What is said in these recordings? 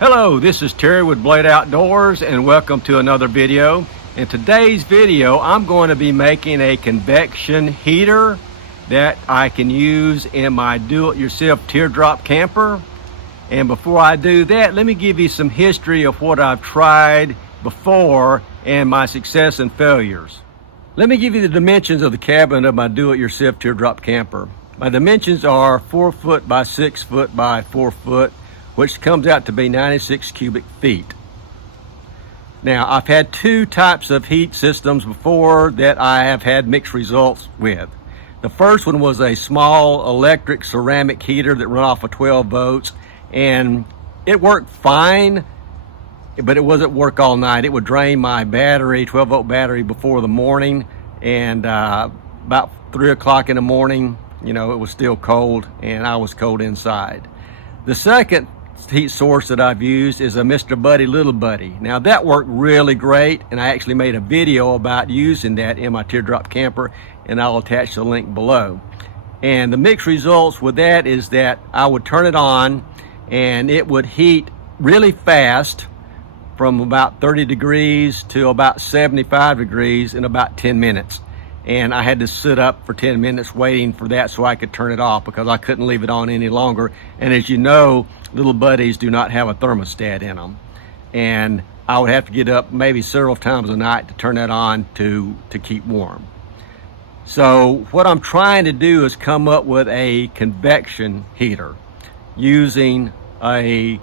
Hello, this is Terry with Blade Outdoors and welcome to another video. In today's video, I'm going to be making a convection heater that I can use in my do-it-yourself teardrop camper. And before I do that, let me give you some history of what I've tried before and my success and failures. Let me give you the dimensions of the cabin of my do-it-yourself teardrop camper. My dimensions are 4 foot by 6 foot by 4 foot, which comes out to be 96 cubic feet. Now, I've had two types of heat systems before that I have had mixed results with. The first one was a small electric ceramic heater that ran off of 12 volts, and it worked fine, but it wasn't work all night. It would drain my battery, 12 volt battery, before the morning, and about 3 o'clock in the morning, it was still cold and I was cold inside. The second heat source that I've used is a Mr. Buddy Little Buddy. Now that worked really great, and I actually made a video about using that in my teardrop camper, and I'll attach the link below. And the mixed results with that is that I would turn it on and it would heat really fast from about 30 degrees to about 75 degrees in about 10 minutes. And I had to sit up for 10 minutes waiting for that so I could turn it off, because I couldn't leave it on any longer. And as you know, Little Buddies do not have a thermostat in them. And I would have to get up maybe several times a night to turn that on to keep warm. So what I'm trying to do is come up with a convection heater using a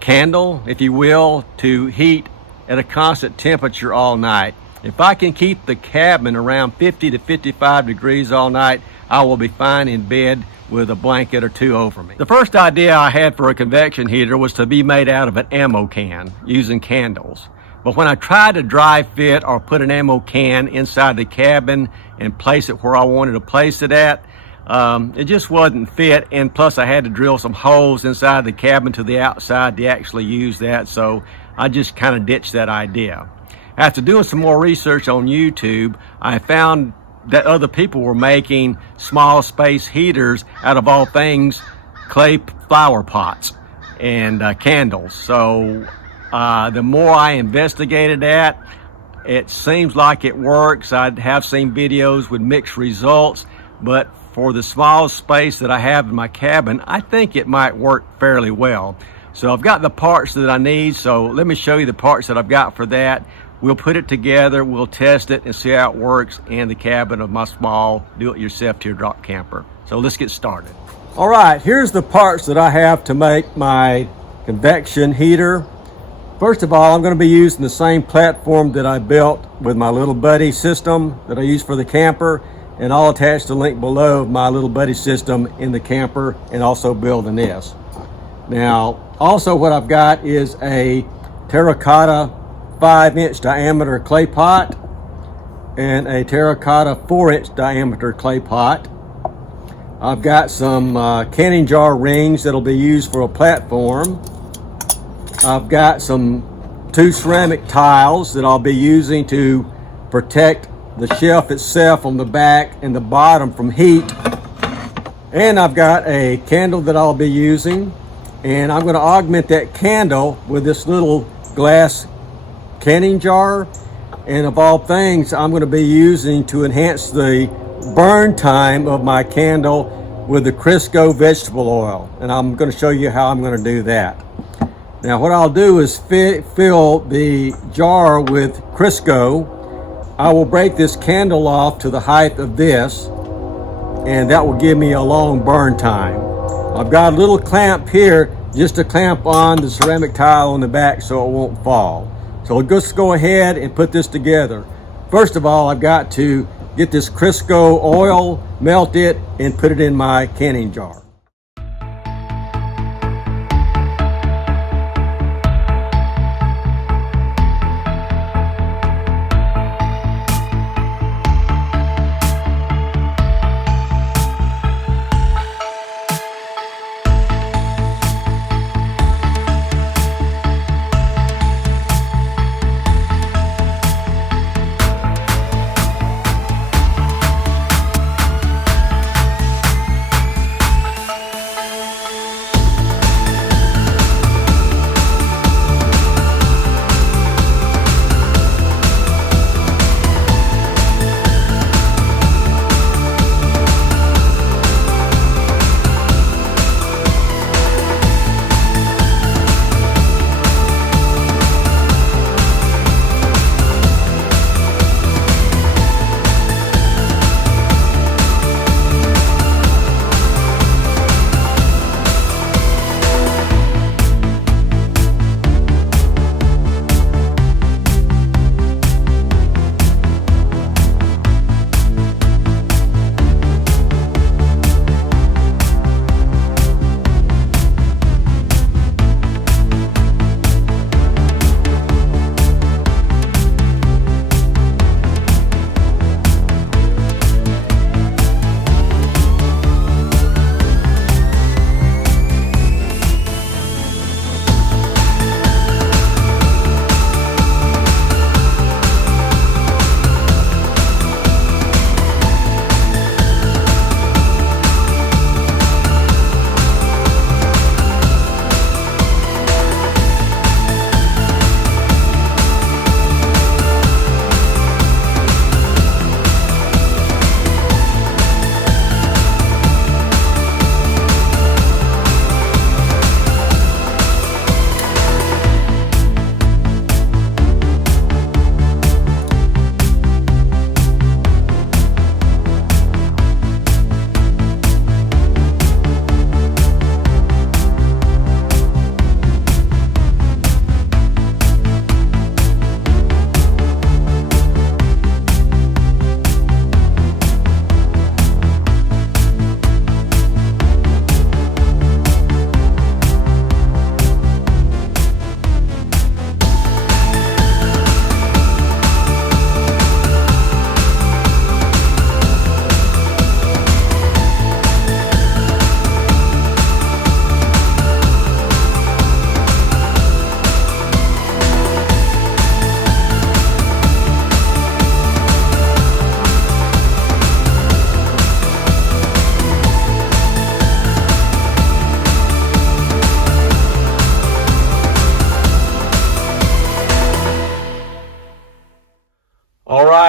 candle, if you will, to heat at a constant temperature all night. If I can keep the cabin around 50 to 55 degrees all night, I will be fine in bed with a blanket or two over me. The first idea I had for a convection heater was to be made out of an ammo can using candles. But when I tried to dry fit or put an ammo can inside the cabin and place it where I wanted to place it at, it just wasn't fit, and plus I had to drill some holes inside the cabin to the outside to actually use that, so I just kind of ditched that idea. After doing some more research on YouTube, I found that other people were making small space heaters out of, all things, clay flower pots and candles. So the more I investigated that, it seems like it works. I have seen videos with mixed results, but for the small space that I have in my cabin, I think it might work fairly well. So I've got the parts that I need, so let me show you the parts that I've got for that. We'll put it together, we'll test it and see how it works in the cabin of my small do-it-yourself teardrop camper. So let's get started. All right, here's the parts that I have to make my convection heater. First of all, I'm going to be using the same platform that I built with my Little Buddy system that I use for the camper, and I'll attach the link below of my Little Buddy system in the camper and also building this. Now, also what I've got is a terracotta 5-inch diameter clay pot and a terracotta 4-inch diameter clay pot. I've got some canning jar rings that'll be used for a platform. I've got two ceramic tiles that I'll be using to protect the shelf itself on the back and the bottom from heat. And I've got a candle that I'll be using, and I'm going to augment that candle with this little glass canning jar, and of all things, I'm going to be using to enhance the burn time of my candle with the Crisco vegetable oil, and I'm going to show you how I'm going to do that. Now what I'll do is fill the jar with Crisco. I will break this candle off to the height of this, and that will give me a long burn time. I've got a little clamp here just to clamp on the ceramic tile on the back so it won't fall. So let's go ahead and put this together. First of all, I've got to get this Crisco oil, melt it, and put it in my canning jar.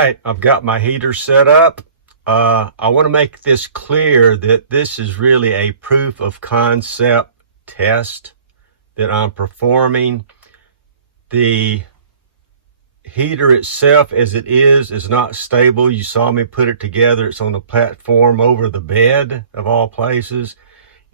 right, I've got my heater set up. I want to make this clear that this is really a proof of concept test that I'm performing. The heater itself as it is not stable. You saw me put it together. It's on a platform over the bed of all places.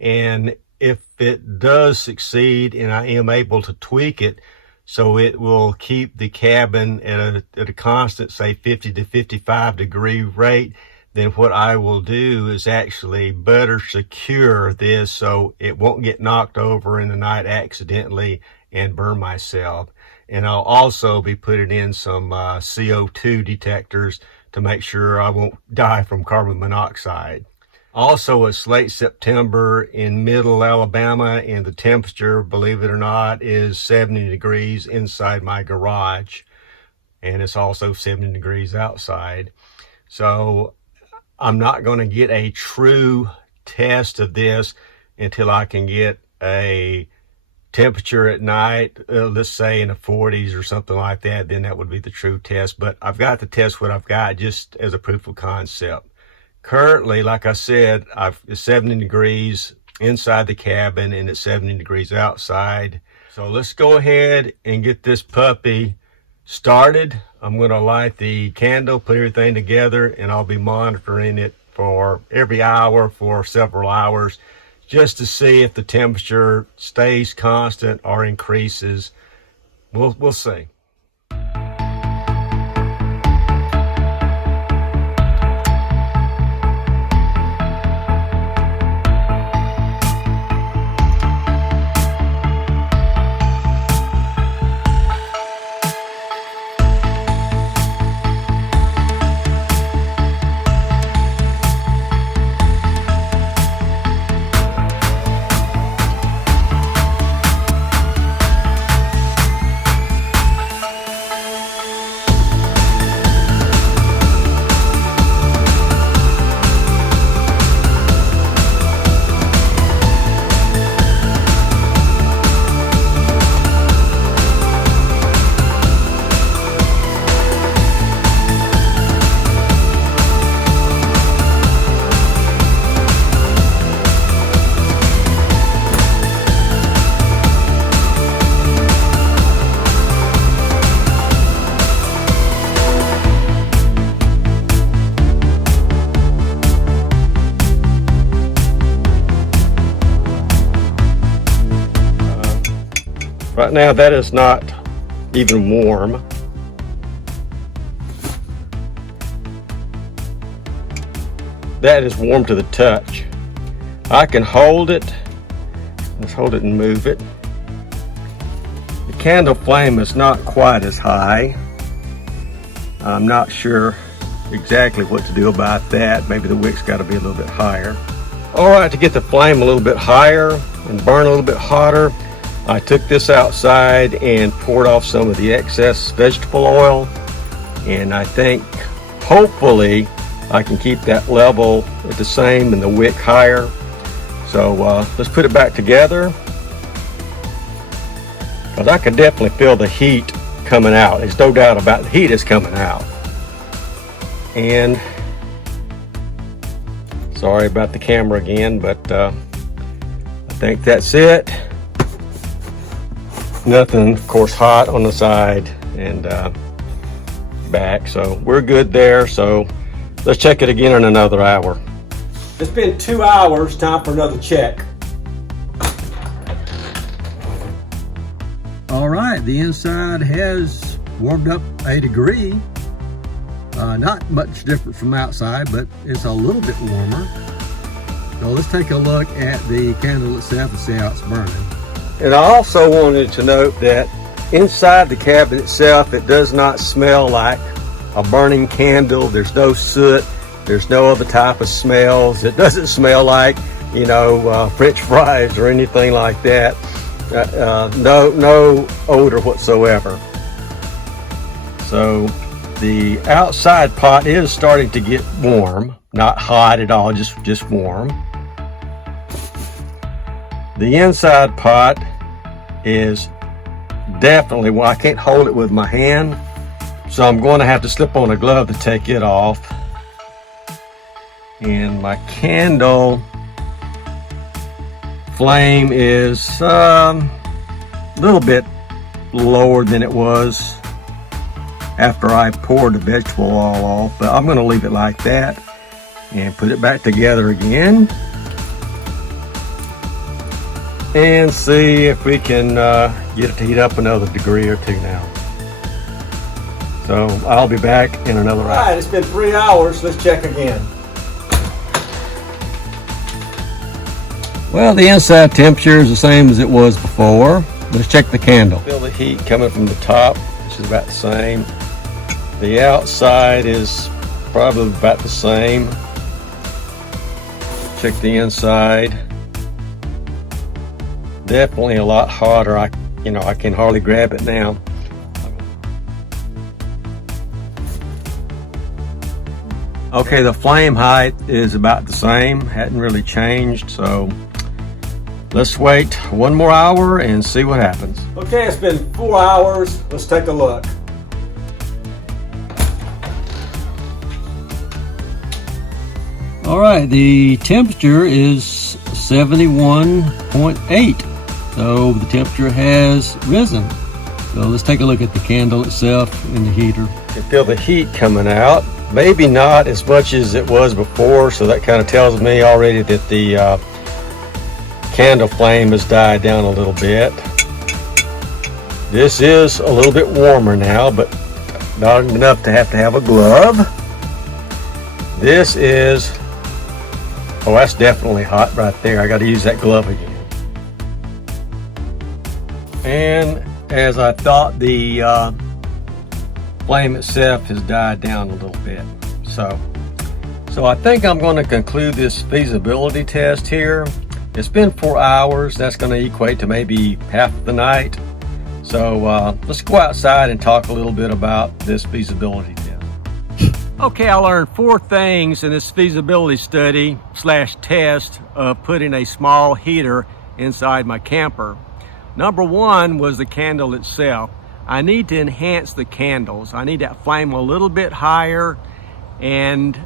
And if it does succeed and I am able to tweak it so it will keep the cabin at a constant, say 50 to 55 degree rate, then what I will do is actually better secure this so it won't get knocked over in the night accidentally and burn myself. And I'll also be putting in some CO2 detectors to make sure I won't die from carbon monoxide. Also, it's late September in middle Alabama, and the temperature, believe it or not, is 70 degrees inside my garage. And it's also 70 degrees outside. So I'm not going to get a true test of this until I can get a temperature at night, let's say in the 40s or something like that. Then that would be the true test. But I've got to test what I've got just as a proof of concept. Currently, like I said, it's 70 degrees inside the cabin and it's 70 degrees outside. So let's go ahead and get this puppy started. I'm going to light the candle, put everything together, and I'll be monitoring it for every hour for several hours just to see if the temperature stays constant or increases. We'll see. Right now, that is not even warm. That is warm to the touch. I can hold it. Let's hold it and move it. The candle flame is not quite as high. I'm not sure exactly what to do about that. Maybe the wick's got to be a little bit higher. All right, to get the flame a little bit higher and burn a little bit hotter, I took this outside and poured off some of the excess vegetable oil, and I think hopefully I can keep that level at the same and the wick higher. So let's put it back together, because I can definitely feel the heat coming out. There's no doubt about the heat is coming out. And sorry about the camera again, but I think that's it. Nothing, of course, hot on the side and back, so we're good there. So let's check it again in another hour. It's been 2 hours, time for another check. All right, the inside has warmed up a degree. Not much different from outside, but it's a little bit warmer. So let's take a look at the candle itself and see how it's burning. And I also wanted to note that inside the cabin itself, it does not smell like a burning candle. There's no soot. There's no other type of smells. It doesn't smell like, you know, French fries or anything like that. No odor whatsoever. So the outside pot is starting to get warm. Not hot at all, just warm. The inside pot is definitely, well, I can't hold it with my hand, So I'm going to have to slip on a glove to take it off. And my candle flame is a little bit lower than it was after I poured the vegetable oil off, but I'm going to leave it like that and put it back together again and see if we can get it to heat up another degree or two now. So I'll be back in another hour. All right, it's been 3 hours. Let's check again. Well, the inside temperature is the same as it was before. Let's check the candle. Feel the heat coming from the top, which is about the same. The outside is probably about the same. Check the inside. Definitely a lot hotter. I can hardly grab it now. Okay, the flame height is about the same. Hadn't really changed, so let's wait 1 more hour and see what happens. Okay, it's been 4 hours. Let's take a look. All right, the temperature is 71.8. So the temperature has risen. So let's take a look at the candle itself and the heater. You can feel the heat coming out. Maybe not as much as it was before, so that kind of tells me already that the candle flame has died down a little bit. This is a little bit warmer now, but not enough to have a glove. This is, oh, that's definitely hot right there. I got to use that glove again. And as I thought, the flame itself has died down a little bit. So I think I'm going to conclude this feasibility test here. It's been 4 hours. That's going to equate to maybe half the night. So let's go outside and talk a little bit about this feasibility test. Okay, I learned 4 things in this feasibility study / test of putting a small heater inside my camper. Number 1 was the candle itself. I need to enhance the candles. I need that flame a little bit higher and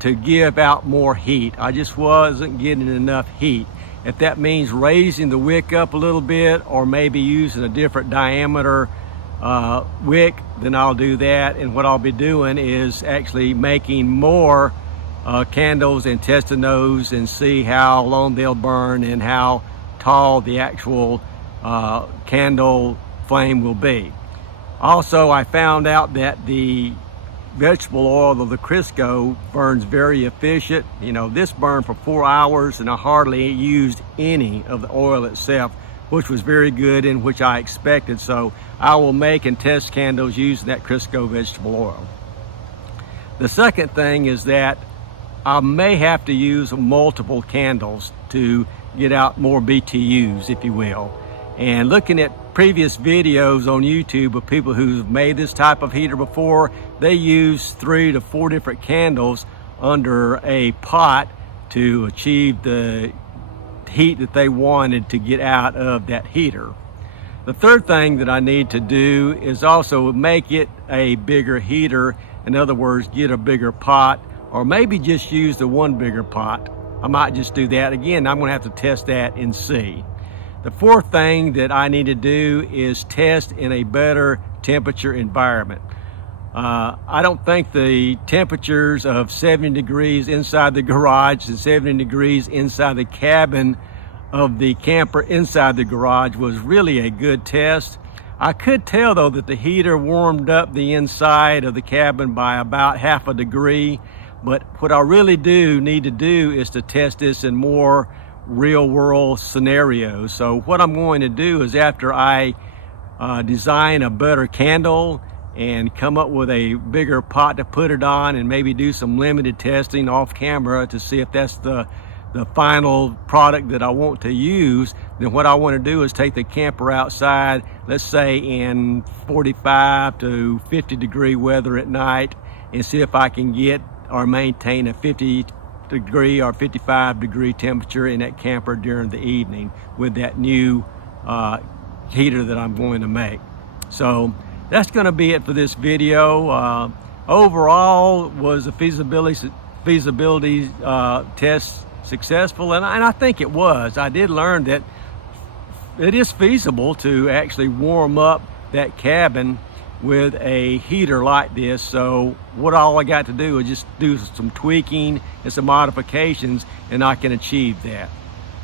to give out more heat. I just wasn't getting enough heat. If that means raising the wick up a little bit or maybe using a different diameter wick, then I'll do that. And what I'll be doing is actually making more candles and testing those and see how long they'll burn and how tall the actual candle flame will be. Also, I found out that the vegetable oil of the Crisco burns very efficient. You know, this burned for 4 hours and I hardly used any of the oil itself, which was very good and which I expected. So I will make and test candles using that Crisco vegetable oil. The second thing is that I may have to use multiple candles to get out more BTUs, if you will. And looking at previous videos on YouTube of people who've made this type of heater before, they use 3 to 4 different candles under a pot to achieve the heat that they wanted to get out of that heater. The third thing that I need to do is also make it a bigger heater. In other words, get a bigger pot, or maybe just use the one bigger pot. I might just do that. Again, I'm going to have to test that and see. The fourth thing that I need to do is test in a better temperature environment. I don't think the temperatures of 70 degrees inside the garage and 70 degrees inside the cabin of the camper inside the garage was really a good test. I could tell though that the heater warmed up the inside of the cabin by about half a degree, but what I really need to do is to test this in more real world scenarios. So what I'm going to do is, after I design a better candle and come up with a bigger pot to put it on and maybe do some limited testing off camera to see if that's the final product that I want to use, then what I want to do is take the camper outside, let's say in 45 to 50 degree weather at night, and see if I can get or maintain a 50 degree or 55 degree temperature in that camper during the evening with that new heater that I'm going to make. So that's going to be it for this video. Overall, was the feasibility test successful? And I think it was. I did learn that it is feasible to actually warm up that cabin with a heater like this. So all I got to do is just do some tweaking and some modifications, and I can achieve that.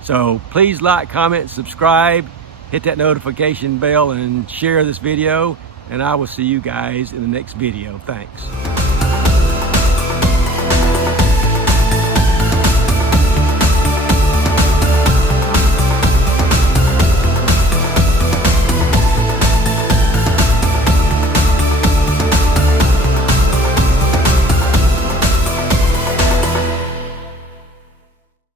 So please like, comment, subscribe, hit that notification bell, and share this video, and I will see you guys in the next video. Thanks.